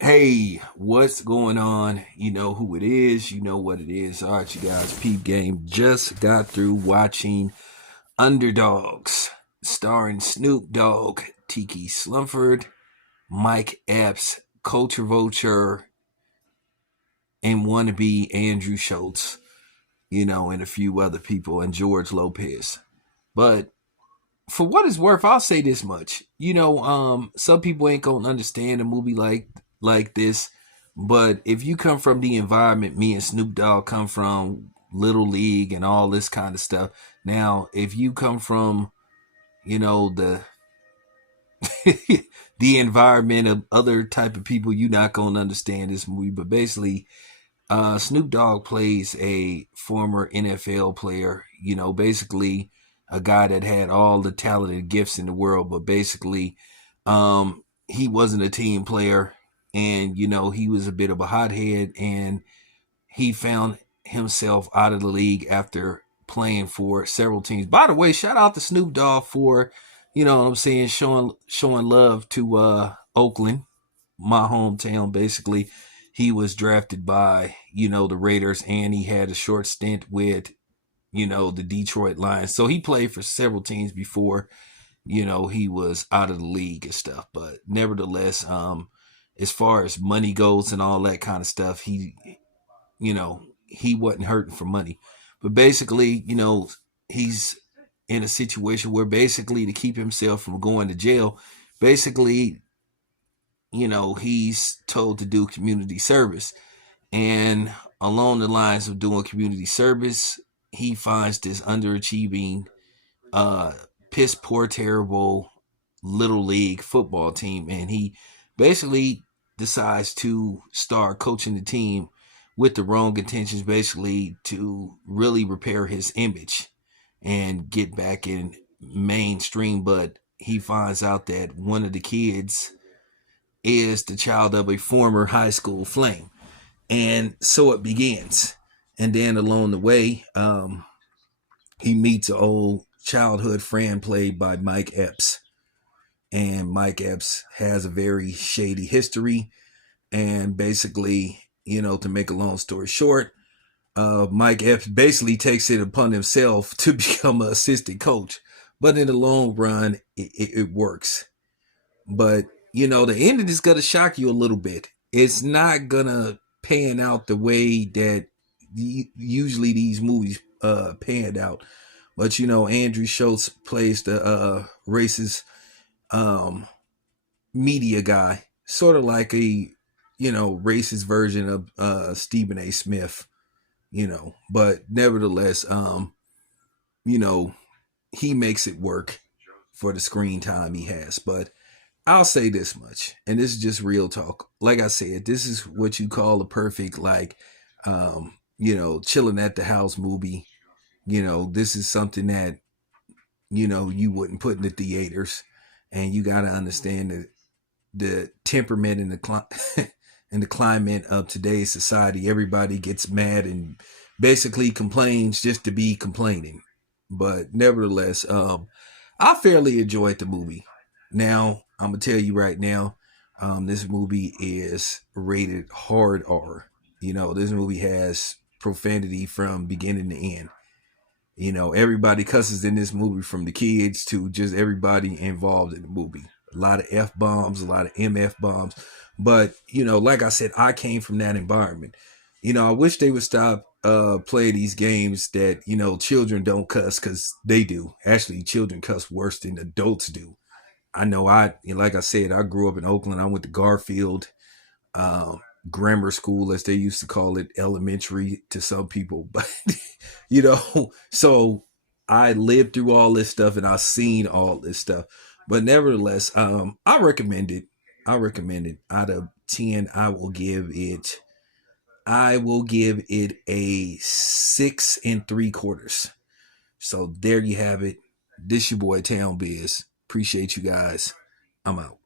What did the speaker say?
Hey, what's going on? You know who it is. You know what it is. All right, you guys. Peep Game just got through watching UnderDoggs, starring Snoop Dogg, Tiki Slumford, Mike Epps, Culture Vulture, and wannabe Andrew Schultz, and a few other people, and George Lopez. But for what it's worth, I'll say this much. Some people ain't gonna understand a movie like this, but if you come from the environment me and Snoop Dogg come from, Little League and all this kind of stuff. Now, if you come from, the the environment of other type of people, you're not gonna understand this movie. But basically, Snoop Dogg plays a former NFL player, basically a guy that had all the talented gifts in the world, but basically, he wasn't a team player, and he was a bit of a hothead, and he found himself out of the league after playing for several teams. By the way, shout out to Snoop Dogg for, what I'm saying, showing love to Oakland, my hometown. Basically, he was drafted by, the Raiders, and he had a short stint with, the Detroit Lions. So he played for several teams before, he was out of the league and stuff. But nevertheless, as far as money goes and all that kind of stuff, he wasn't hurting for money. But basically, he's in a situation where basically to keep himself from going to jail, basically, he's told to do community service. And along the lines of doing community service, he finds this underachieving, uh, piss poor, terrible little league football team, and he basically decides to start coaching the team with the wrong intentions, basically to really repair his image and get back in mainstream. But he finds out that one of the kids is the child of a former high school flame, and so it begins. And then along the way, he meets an old childhood friend played by Mike Epps, and Mike Epps has a very shady history. And basically, to make a long story short, Mike Epps basically takes it upon himself to become an assistant coach. But in the long run, it works. But the ending is gonna shock you a little bit. It's not gonna pan out the way that usually these movies pan out. But Andrew Schultz plays the racist um, media guy, sort of like a racist version of Stephen A. Smith. But nevertheless, you know he makes it work for the screen time he has. But I'll say this much, and this is just real talk. Like I said, this is what you call a perfect, like, chilling at the house movie. This is something that, you wouldn't put in the theaters. And you got to understand that the temperament and and the climate of today's society, everybody gets mad and basically complains just to be complaining. But nevertheless, I fairly enjoyed the movie. Now, I'm gonna tell you right now, this movie is rated hard R. This movie has profanity from beginning to end. Everybody cusses in this movie, from the kids to just everybody involved in the movie. A lot of F bombs, a lot of MF bombs. But, like I said, I came from that environment. I wish they would stop playing these games that, children don't cuss, because they do. Actually, children cuss worse than adults do. I know like I said, I grew up in Oakland. I went to Garfield grammar school, as they used to call it, elementary to some people. But so I lived through all this stuff and I've seen all this stuff. But nevertheless, I recommend it. I recommend it. Out of 10, I will give it a 6 and 3/4. So there you have it. This your boy Town Biz. Appreciate you guys. I'm out.